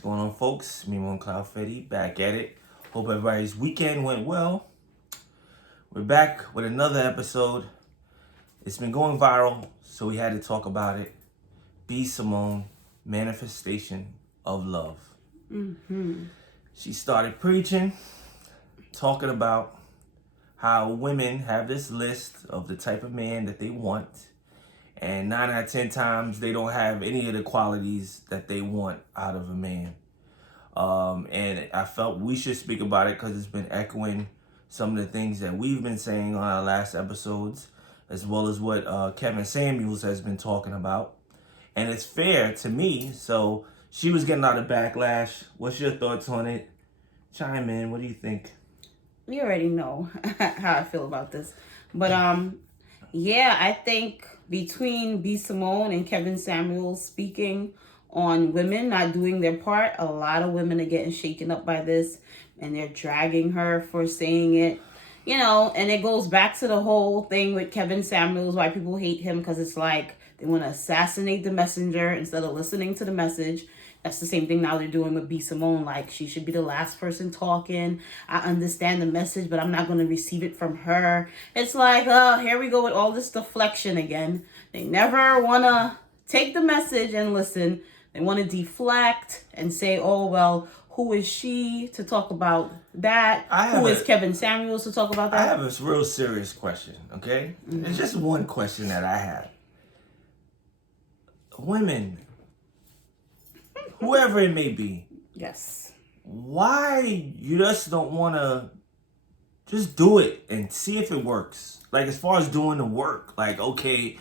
What's going on, folks? Simone Cloud Fetty back at it. Hope everybody's weekend went well. We're back with another episode. It's been going viral, so we had to talk about it. Be Simone, Manifestation of Love. She started preaching, talking about how women have this list of the type of man that they want. And 9 out of 10 times, they don't have any of the qualities that they want out of a man. And I felt we should speak about it because it's been echoing some of the things that we've been saying on our last episodes, as well as what Kevin Samuels has been talking about. And it's fair to me. So she was getting a lot of backlash. What's your thoughts on it? Chime in. What do you think? You already know how I feel about this. But yeah, I think between B. Simone and Kevin Samuels speaking on women not doing their part, a lot of women are getting shaken up by this, and they're dragging her for saying it. You know, and it goes back to the whole thing with Kevin Samuels, why people hate him, because it's like they want to assassinate the messenger instead of listening to the message. That's the same thing now they're doing with B. Simone. Like, she should be the last person talking. I understand the message, but I'm not going to receive it from her. It's like, oh, here we go with all this deflection again. They never want to take the message and listen. They want to deflect and say, oh, well, who is she to talk about that? Who is Kevin Samuels to talk about that? I have a real serious question, okay? It's just one question that I have. Women, whoever it may be. Yes. Why you just don't want to just do it and see if it works? Like, as far as doing the work, like, okay,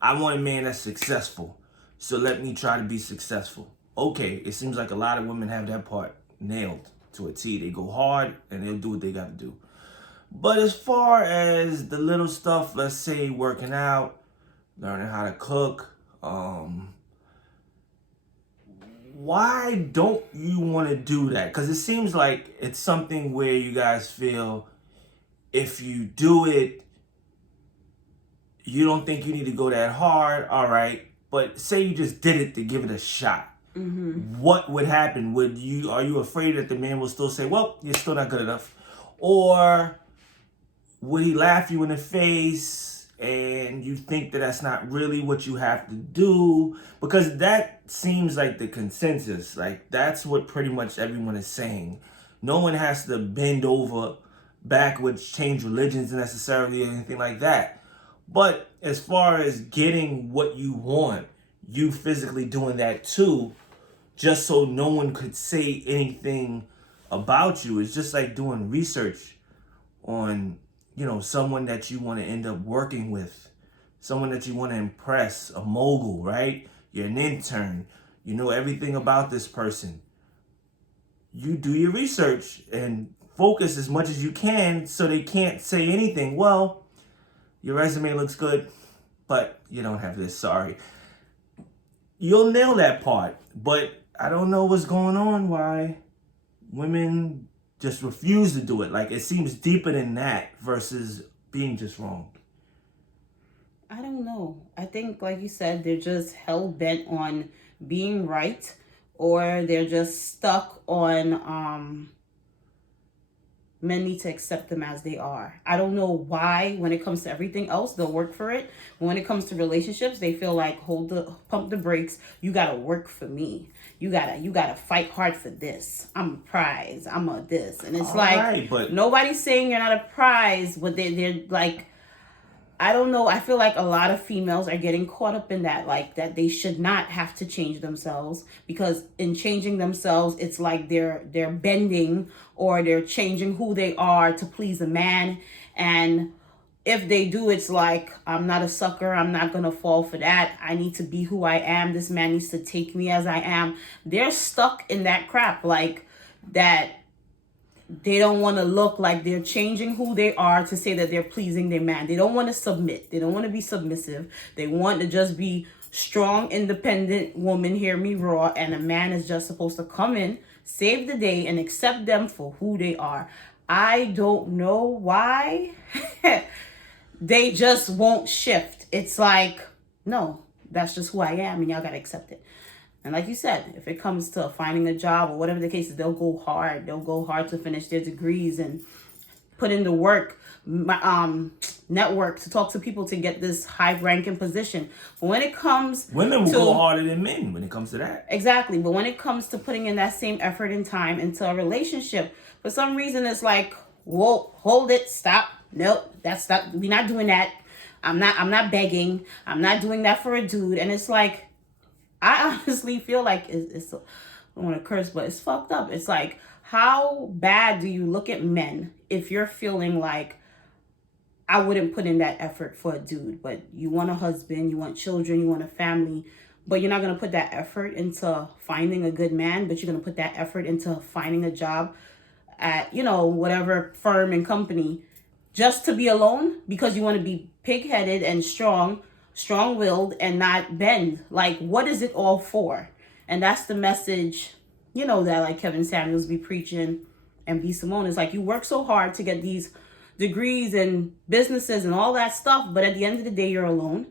I want a man that's successful, so let me try to be successful. Okay, it seems like a lot of women have that part nailed to a T. They go hard and they'll do what they got to do. But as far as the little stuff, let's say working out, learning how to cook, why don't you want to do that? Because it seems like it's something where you guys feel if you do it, you don't think you need to go that hard. All right. But say you just did it to give it a shot. What would happen? Are you afraid that the man will still say, well, you're still not good enough? Or would he laugh you in the face and you think that that's not really what you have to do? Because that seems like the consensus. Like, that's what pretty much everyone is saying. No one has to bend over backwards, change religions necessarily, or anything like that. But as far as getting what you want, you physically doing that too, just so no one could say anything about you. It's just like doing research on, someone that you want to end up working with, someone that you want to impress, a mogul, right? You're an intern. You know everything about this person. You do your research and focus as much as you can so they can't say anything. Well, your resume looks good, but you don't have this, sorry. You'll nail that part, but I don't know what's going on, why women just refuse to do it. Like, it seems deeper than that versus being just wrong. I don't know. I think, like you said, they're just hell-bent on being right, or they're just stuck on men need to accept them as they are. I don't know why when it comes to everything else, they'll work for it. When it comes to relationships, they feel like pump the brakes. You gotta work for me. You gotta fight hard for this. I'm a prize. I'm a this. And it's but nobody's saying you're not a prize, but they're like, I don't know. I feel like a lot of females are getting caught up in that, like that they should not have to change themselves, because in changing themselves, it's like they're bending or they're changing who they are to please a man. And if they do, it's like, I'm not a sucker. I'm not going to fall for that. I need to be who I am. This man needs to take me as I am. They're stuck in that crap, like that. They don't want to look like they're changing who they are to say that they're pleasing their man. They don't want to submit. They don't want to be submissive. They want to just be strong, independent woman, hear me roar, and a man is just supposed to come in, save the day, and accept them for who they are. I don't know why they just won't shift. It's like, no, that's just who I am, and y'all got to accept it. And like you said, if it comes to finding a job or whatever the case is, they'll go hard. They'll go hard to finish their degrees and put in the work, network to talk to people to get this high ranking position. But when it comes women will go harder than men when it comes to that. Exactly. But when it comes to putting in that same effort and time into a relationship, for some reason it's like, whoa, hold it, stop. Nope, that's not, we're not doing that. I'm not begging. I'm not doing that for a dude. And it's like, I honestly feel like it's I don't want to curse, but it's fucked up. It's like, how bad do you look at men if you're feeling like, I wouldn't put in that effort for a dude, but you want a husband, you want children, you want a family, but you're not going to put that effort into finding a good man, but you're going to put that effort into finding a job at, whatever firm and company just to be alone because you want to be pig-headed and strong-willed and not bend. Like, what is it all for? And that's the message, that like Kevin Samuels be preaching and B. Simone is like, you work so hard to get these degrees and businesses and all that stuff, but at the end of the day, you're alone.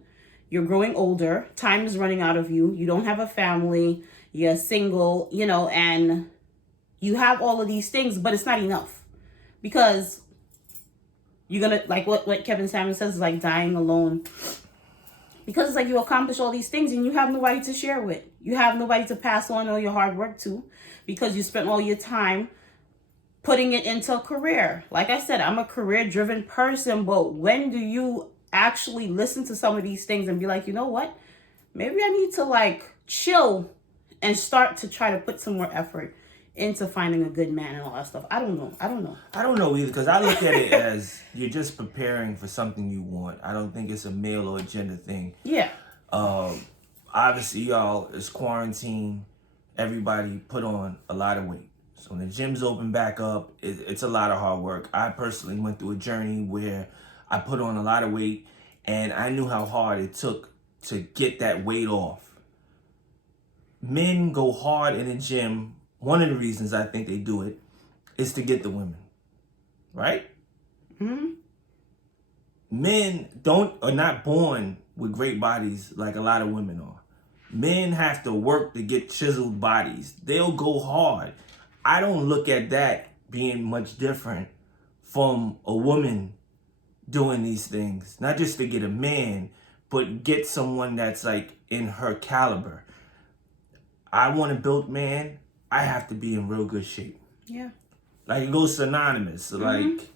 You're growing older. Time is running out of you. You don't have a family. You're single, and you have all of these things, but it's not enough because you're going to, like what Kevin Samuels says, is like dying alone. Because it's like you accomplish all these things and you have nobody to share with. You have nobody to pass on all your hard work to because you spent all your time putting it into a career. Like I said, I'm a career-driven person, but when do you actually listen to some of these things and be like, you know what? Maybe I need to like chill and start to try to put some more effort into finding a good man and all that stuff. I don't know either, because I look at it as you're just preparing for something you want. I don't think it's a male or gender thing. Yeah. Obviously, y'all, it's quarantine. Everybody put on a lot of weight. So when the gyms open back up, it's a lot of hard work. I personally went through a journey where I put on a lot of weight, and I knew how hard it took to get that weight off. Men go hard in the gym. One of the reasons I think they do it is to get the women, right? Mm-hmm. Men are not born with great bodies like a lot of women are. Men have to work to get chiseled bodies. They'll go hard. I don't look at that being much different from a woman doing these things. Not just to get a man, but get someone that's like in her caliber. I want a built man. I have to be in real good shape. Yeah. Like it goes synonymous. Like,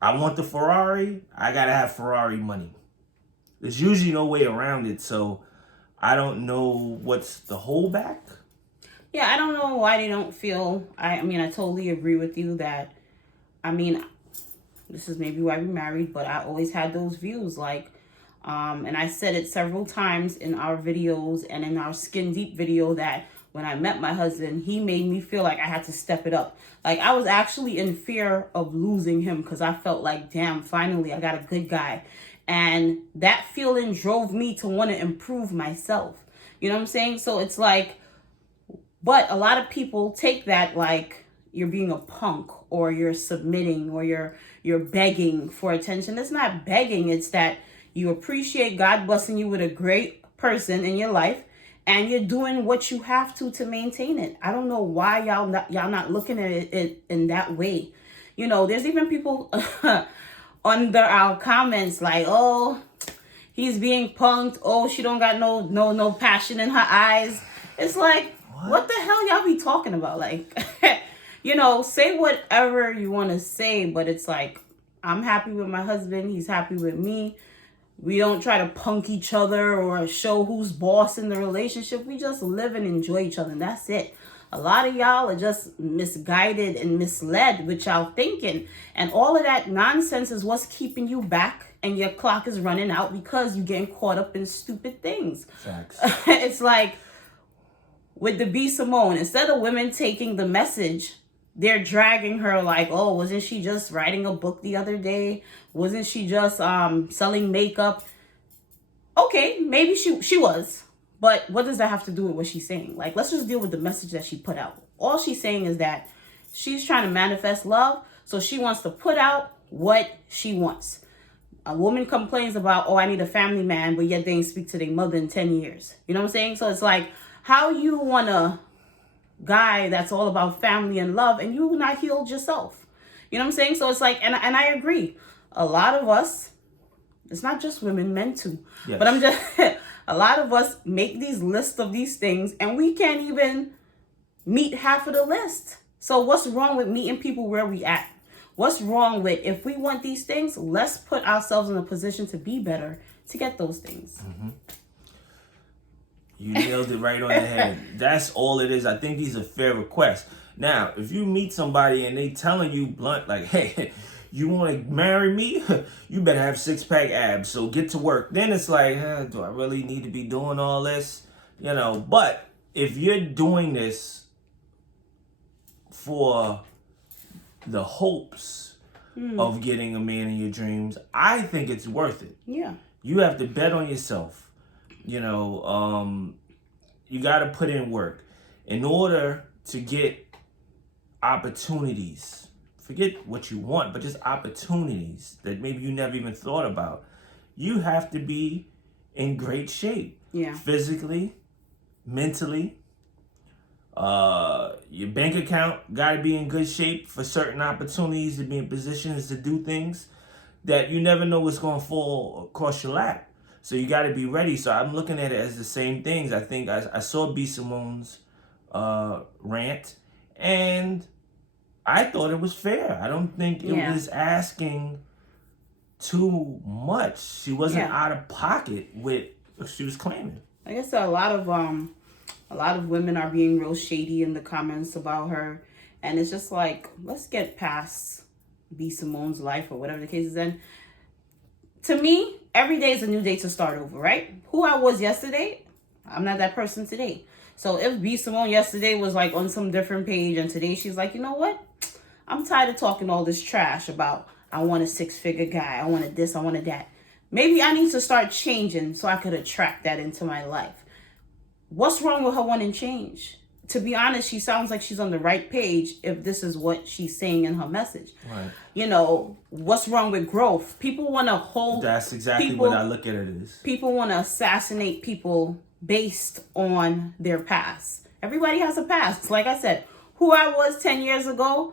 I want the Ferrari. I got to have Ferrari money. There's usually no way around it. So I don't know what's the holdback. Yeah, I don't know why they don't feel, I totally agree with you that, this is maybe why we married, but I always had those views, like, and I said it several times in our videos and in our Skin Deep video that when I met my husband, he made me feel like I had to step it up. Like, I was actually in fear of losing him because I felt like, damn, finally, I got a good guy. And that feeling drove me to want to improve myself. You know what I'm saying? So it's like, but a lot of people take that like you're being a punk or you're submitting or you're begging for attention. It's not begging. It's that you appreciate God blessing you with a great person in your life and you're doing what you have to maintain it. I don't know why y'all not looking at it in that way. There's even people under our comments like, oh, he's being punked. Oh, she don't got no passion in her eyes. It's like, what the hell y'all be talking about? Like, say whatever you want to say, but it's like, I'm happy with my husband. He's happy with me. We don't try to punk each other or show who's boss in the relationship. We just live and enjoy each other, and that's it. A lot of y'all are just misguided and misled with y'all thinking. And all of that nonsense is what's keeping you back and your clock is running out because you're getting caught up in stupid things. Facts. It's like, with the B. Simone, instead of women taking the message, they're dragging her like, oh, wasn't she just writing a book the other day? Wasn't she just selling makeup? Okay, maybe she was. But what does that have to do with what she's saying? Like, let's just deal with the message that she put out. All she's saying is that she's trying to manifest love, so she wants to put out what she wants. A woman complains about, oh, I need a family man, but yet they ain't speak to their mother in 10 years. You know what I'm saying? So it's like, How you want a guy that's all about family and love and you not healed yourself? You know what I'm saying? So it's like, and I agree. A lot of us, it's not just women, men too. Yes. But I'm just, a lot of us make these lists of these things and we can't even meet half of the list. So what's wrong with meeting people where we at? What's wrong with, if we want these things, let's put ourselves in a position to be better to get those things. Mm-hmm. You nailed it right on the head. That's all it is. I think these are fair requests. Now, if you meet somebody and they telling you blunt, like, hey, you want to marry me? You better have 6-pack abs, so get to work. Then it's like, do I really need to be doing all this? You know, but if you're doing this for the hopes of getting a man in your dreams, I think it's worth it. Yeah. You have to bet on yourself. You know, you got to put in work in order to get opportunities. Forget what you want, but just opportunities that maybe you never even thought about. You have to be in great shape. Yeah. Physically, mentally. Your bank account got to be in good shape for certain opportunities, to be in positions to do things that you never know what's going to fall across your lap. So you got to be ready. So I'm looking at it as the same things. I think I saw B. Simone's rant, and I thought it was fair. I don't think it was asking too much. She wasn't out of pocket with what she was claiming. I guess a lot of women are being real shady in the comments about her, and it's just like, let's get past B. Simone's life or whatever the case is. And to me, every day is a new day to start over, right? Who I was yesterday, I'm not that person today. So if B. Simone yesterday was like on some different page and today she's like, you know what? I'm tired of talking all this trash about I want a 6-figure guy. I wanted this, I wanted that. Maybe I need to start changing so I could attract that into my life. What's wrong with her wanting change? To be honest, she sounds like she's on the right page if this is what she's saying in her message. Right. You know, what's wrong with growth? People want to hold... That's exactly what I look at it as. People want to assassinate people based on their past. Everybody has a past. Like I said, who I was 10 years ago,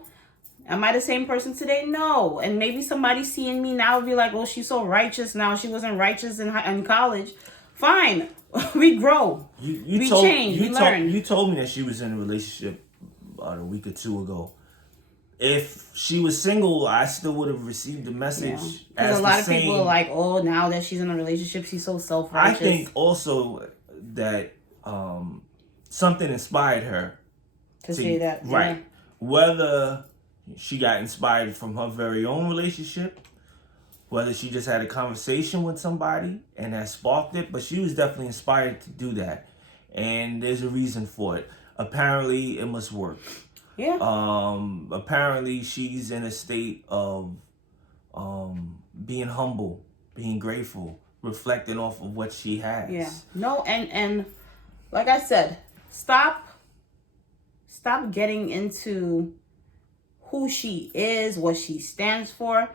am I the same person today? No. And maybe somebody seeing me now would be like, oh, she's so righteous now. She wasn't righteous in college. Fine. We grow. We change. We learn. You told me that she was in a relationship about a week or two ago. If she was single, I still would have received the message. Because a lot of people are like, oh, now that she's in a relationship, she's so self-righteous. I think also that something inspired her to say that. Right. Yeah. Whether she got inspired from her very own relationship, whether she just had a conversation with somebody and that sparked it, but she was definitely inspired to do that. And there's a reason for it. Apparently, it must work. Yeah. Apparently, she's in a state of being humble, being grateful, reflecting off of what she has. Yeah. No, and like I said, stop getting into who she is, what she stands for.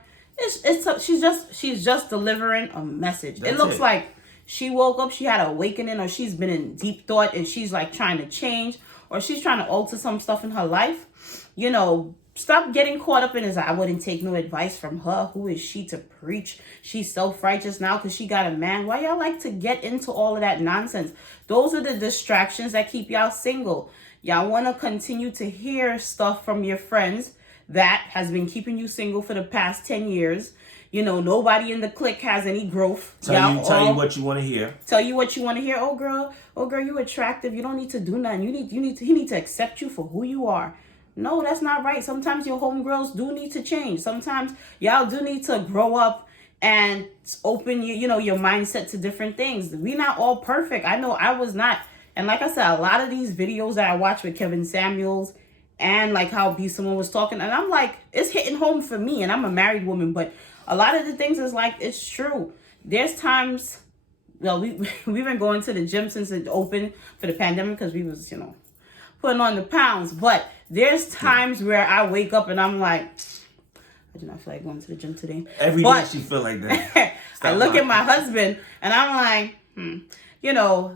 She's just delivering a message. It looks like she woke up, she had an awakening, or she's been in deep thought and she's like trying to change, or she's trying to alter some stuff in her life. You know, stop getting caught up in this. I wouldn't take no advice from her. Who is she to preach? She's self-righteous now because she got a man. Why y'all like to get into all of that nonsense? Those are the distractions that keep y'all single. Y'all want to continue to hear stuff from your friends that has been keeping you single for the past 10 years. You know, nobody in the clique has any growth. Tell you what you want to hear. Tell you what you want to hear. Oh girl, you attractive. You don't need to do nothing. He need to accept you for who you are. No, that's not right. Sometimes your homegirls do need to change. Sometimes y'all do need to grow up and open your mindset to different things. We not all perfect. I know I was not. And like I said, a lot of these videos that I watch with Kevin Samuels and like how B. Simone was talking, and I'm like, it's hitting home for me, and I'm a married woman, but a lot of the things is like, it's true. There's times, well, we've been going to the gym since it opened for the pandemic because we was, putting on the pounds, but there's times where I wake up and I'm like, I do not feel like going to the gym today. Every day she feel like that. I look at my husband and I'm like,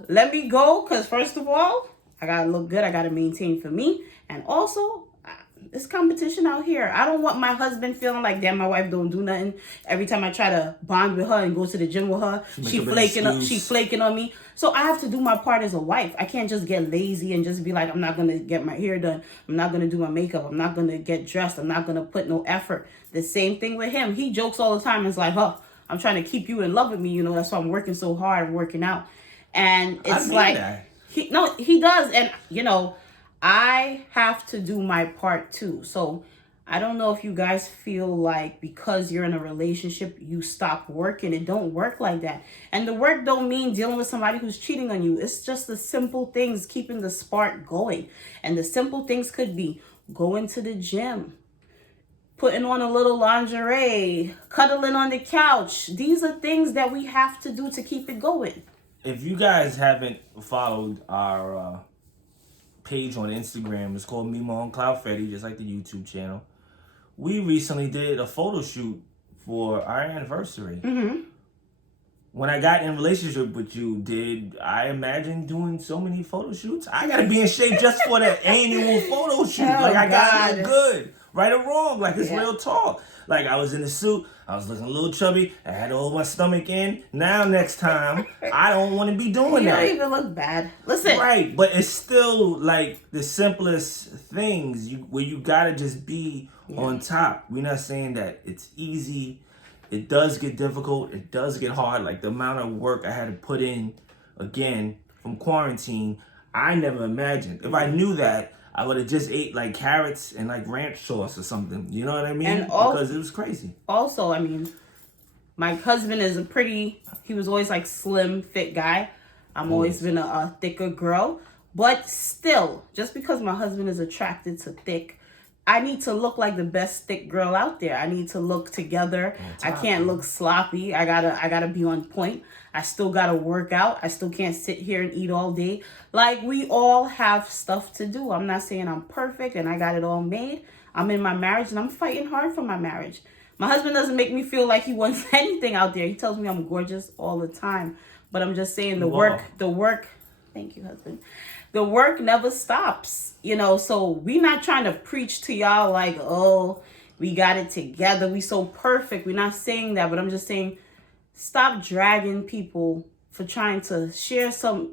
let me go, because first of all, I gotta look good. I gotta maintain for me. And also, it's competition out here. I don't want my husband feeling like, damn, my wife don't do nothing. Every time I try to bond with her and go to the gym with her, she flaking on me. So I have to do my part as a wife. I can't just get lazy and just be like, I'm not gonna get my hair done. I'm not gonna do my makeup. I'm not gonna get dressed. I'm not gonna put no effort. The same thing with him. He jokes all the time. It's like, I'm trying to keep you in love with me. That's why I'm working so hard, working out. And it's like, that. He does. And, I have to do my part too. So I don't know if you guys feel like because you're in a relationship, you stop working. It don't work like that. And the work don't mean dealing with somebody who's cheating on you. It's just the simple things, keeping the spark going. And the simple things could be going to the gym, putting on a little lingerie, cuddling on the couch. These are things that we have to do to keep it going. If you guys haven't followed our page on Instagram, it's called Mimo and Cloud Freddy, just like the YouTube channel. We recently did a photo shoot for our anniversary. Mm-hmm. When I got in a relationship with you, did I imagine doing so many photo shoots? I gotta be in shape just for the annual photo shoot. I gotta look good, right or wrong. It's real talk. I was in the suit, I was looking a little chubby, I had to hold my stomach in. Now next time, I don't want to be doing that. You don't even look bad. Listen. Right, but it's still the simplest things where you gotta just be on top. We're not saying that it's easy. It does get difficult. It does get hard. The amount of work I had to put in, again, from quarantine, I never imagined. If I knew that, I would have just ate carrots and ranch sauce or something. You know what I mean? Because it was crazy. Also, my husband is he was always slim, fit guy. I'm always been a thicker girl. But still, just because my husband is attracted to thick, I need to look like the best thick girl out there. I need to look together. I can't look sloppy. I gotta be on point. I still gotta work out. I still can't sit here and eat all day. We all have stuff to do. I'm not saying I'm perfect and I got it all made. I'm in my marriage and I'm fighting hard for my marriage. My husband doesn't make me feel like he wants anything out there. He tells me I'm gorgeous all the time. But I'm just saying the work, thank you, husband. The work never stops, so we not trying to preach to y'all oh, we got it together. We so perfect. We're not saying that, but I'm just saying stop dragging people for trying to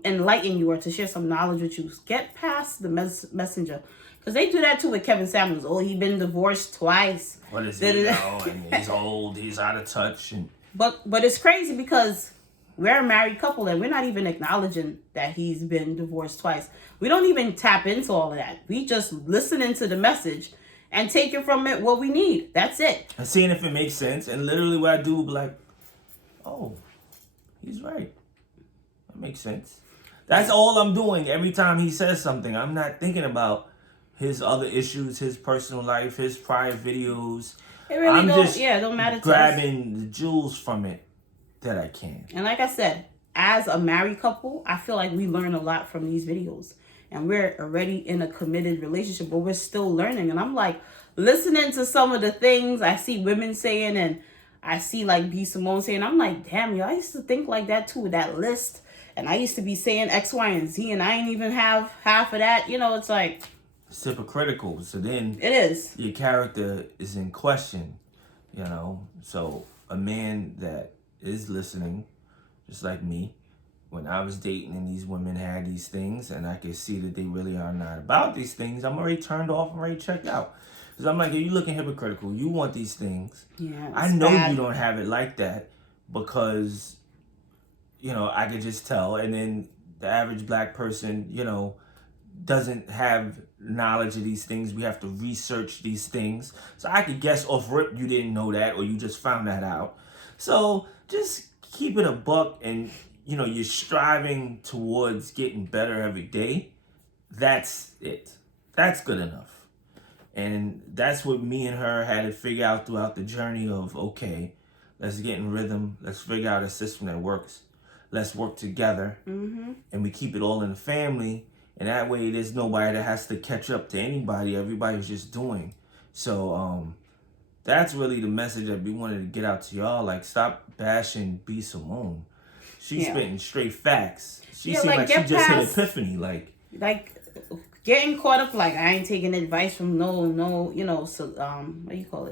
enlighten you or to share some knowledge with you. Get past the messenger. Because they do that too with Kevin Samuels. Oh, he been divorced twice. What is he now? And he's old. He's out of touch. But it's crazy because we're a married couple and we're not even acknowledging that he's been divorced twice. We don't even tap into all of that. We just listen into the message and take it from it what we need. That's it. And seeing if it makes sense. And literally what I do will be oh, he's right. That makes sense. That's all I'm doing every time he says something. I'm not thinking about his other issues, his personal life, his prior videos. It really don't matter to us. Grabbing the jewels from it that I can. And like I said, as a married couple, I feel like we learn a lot from these videos. And we're already in a committed relationship, but we're still learning. And I'm listening to some of the things I see women saying and I see B. Simone saying, I'm damn, I used to think like that too, that list. And I used to be saying X, Y, and Z, and I ain't even have half of that. It's it's hypocritical. So then it is. Your character is in question, So a man that is listening, just like me, when I was dating and these women had these things and I could see that they really are not about these things, I'm already turned off and already checked out. Because I'm you're looking hypocritical. You want these things. Yeah, I know bad. You don't have it like that because, I could just tell. And then the average black person, doesn't have knowledge of these things. We have to research these things. So I could guess off rip you didn't know that or you just found that out. So just keep it a buck and, you're striving towards getting better every day. That's it. That's good enough. And that's what me and her had to figure out throughout the journey of, okay, let's get in rhythm. Let's figure out a system that works. Let's work together. Mm-hmm. And we keep it all in the family. And that way there's nobody that has to catch up to anybody. Everybody's just doing. So that's really the message that we wanted to get out to y'all. Stop bashing B. Simone. She's spitting straight facts. She Yeah, seemed like, like she get just hit past- epiphany. Like getting caught up, like, I ain't taking advice from no, you know, so what do you call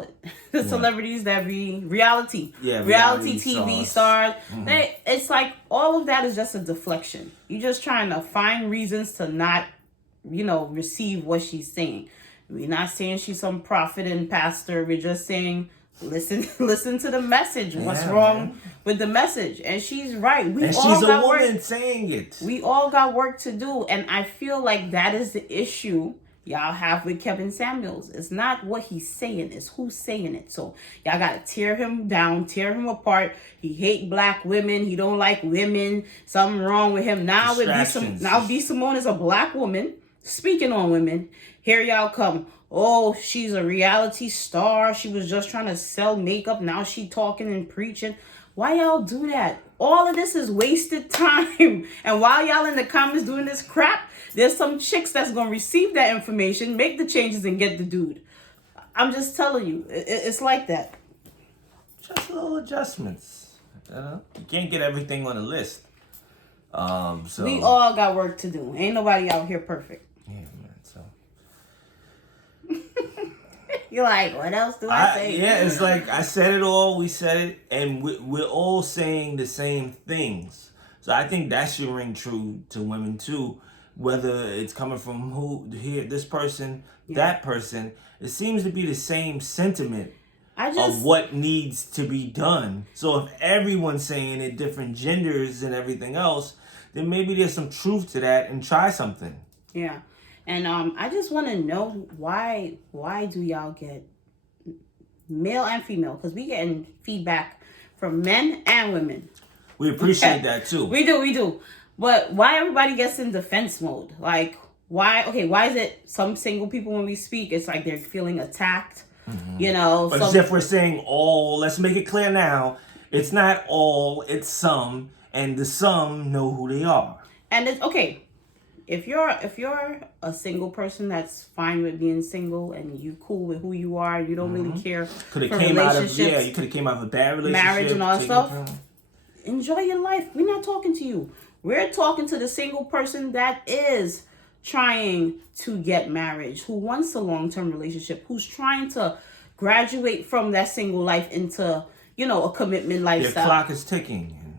it? The celebrities that be reality TV stars. It's like all of that is just a deflection. You're just trying to find reasons to not, you know, receive what she's saying. We're not saying she's some prophet and pastor. We're just saying listen to the message. What's wrong with the message? And she's right. And she's a woman saying it. We all got work to do, and I feel like that is the issue y'all have with Kevin Samuels. It's not what he's saying, it's who's saying it. So y'all gotta tear him down, tear him apart. He hate black women, he don't like women, something wrong with him. Now B. Simone is a black woman speaking on women. Here y'all come. Oh, she's a reality star. She was just trying to sell makeup. Now she talking and preaching. Why y'all do that? All of this is wasted time. And while y'all in the comments doing this crap, there's some chicks that's going to receive that information, make the changes, and get the dude. I'm just telling you, it's like that. Just little adjustments. You can't get everything on the list. So we all got work to do. Ain't nobody out here perfect. Yeah, man. So you're like, what else do I say? Yeah, it's like I said it all. We said it, and we're all saying the same things. So I think that should ring true to women too. Whether it's coming from this person, that person, it seems to be the same sentiment of what needs to be done. So if everyone's saying it, different genders and everything else, then maybe there's some truth to that, and try something. Yeah. And I just want to know why do y'all get male and female? Because we getting feedback from men and women. We appreciate that too. We do. But why everybody gets in defense mode? Like, why is it some single people when we speak, it's like they're feeling attacked, you know? But as if we're saying all, let's make it clear now, it's not all, it's some, and the some know who they are. And it's, okay, if you're a single person that's fine with being single and you cool with who you are, you don't really care you could have came out of a bad relationship, marriage and all that stuff. Enjoy your life. We're not talking to you. We're talking to the single person that is trying to get married, who wants a long-term relationship, who's trying to graduate from that single life into, you know, a commitment lifestyle. Your clock is ticking.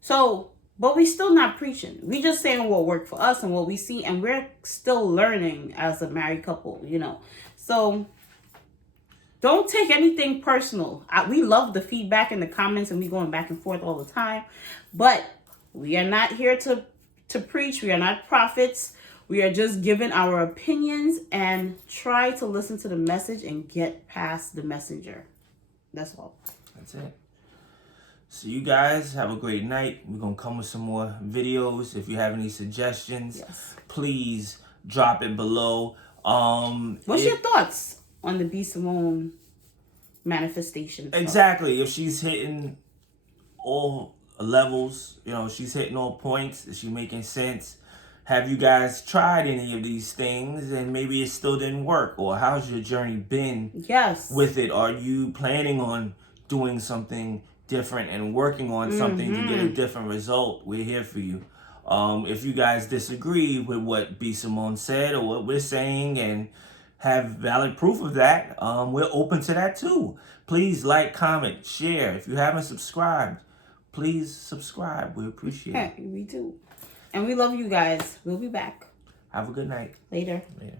So, but we still not preaching. We just saying what worked for us and what we see, and we're still learning as a married couple, you know. So don't take anything personal. We love the feedback in the comments, and we going back and forth all the time. But we are not here to preach. We are not prophets. We are just giving our opinions and try to listen to the message and get past the messenger. That's all. That's it. So you guys have a great night. We're going to come with some more videos. If you have any suggestions, please drop it below. What's your thoughts on the B. Simone manifestation? Exactly. If she's hitting all levels, you know, she's hitting all points, is she making sense? Have you guys tried any of these things and maybe it still didn't work? Or how's your journey been with it? Are you planning on doing something different and working on something to get a different result? We're here for you. If you guys disagree with what B. Simone said or what we're saying and have valid proof of that, we're open to that too. Please like, comment, share. If you haven't subscribed, please subscribe. We appreciate it. We do. And we love you guys. We'll be back. Have a good night. Later. Later.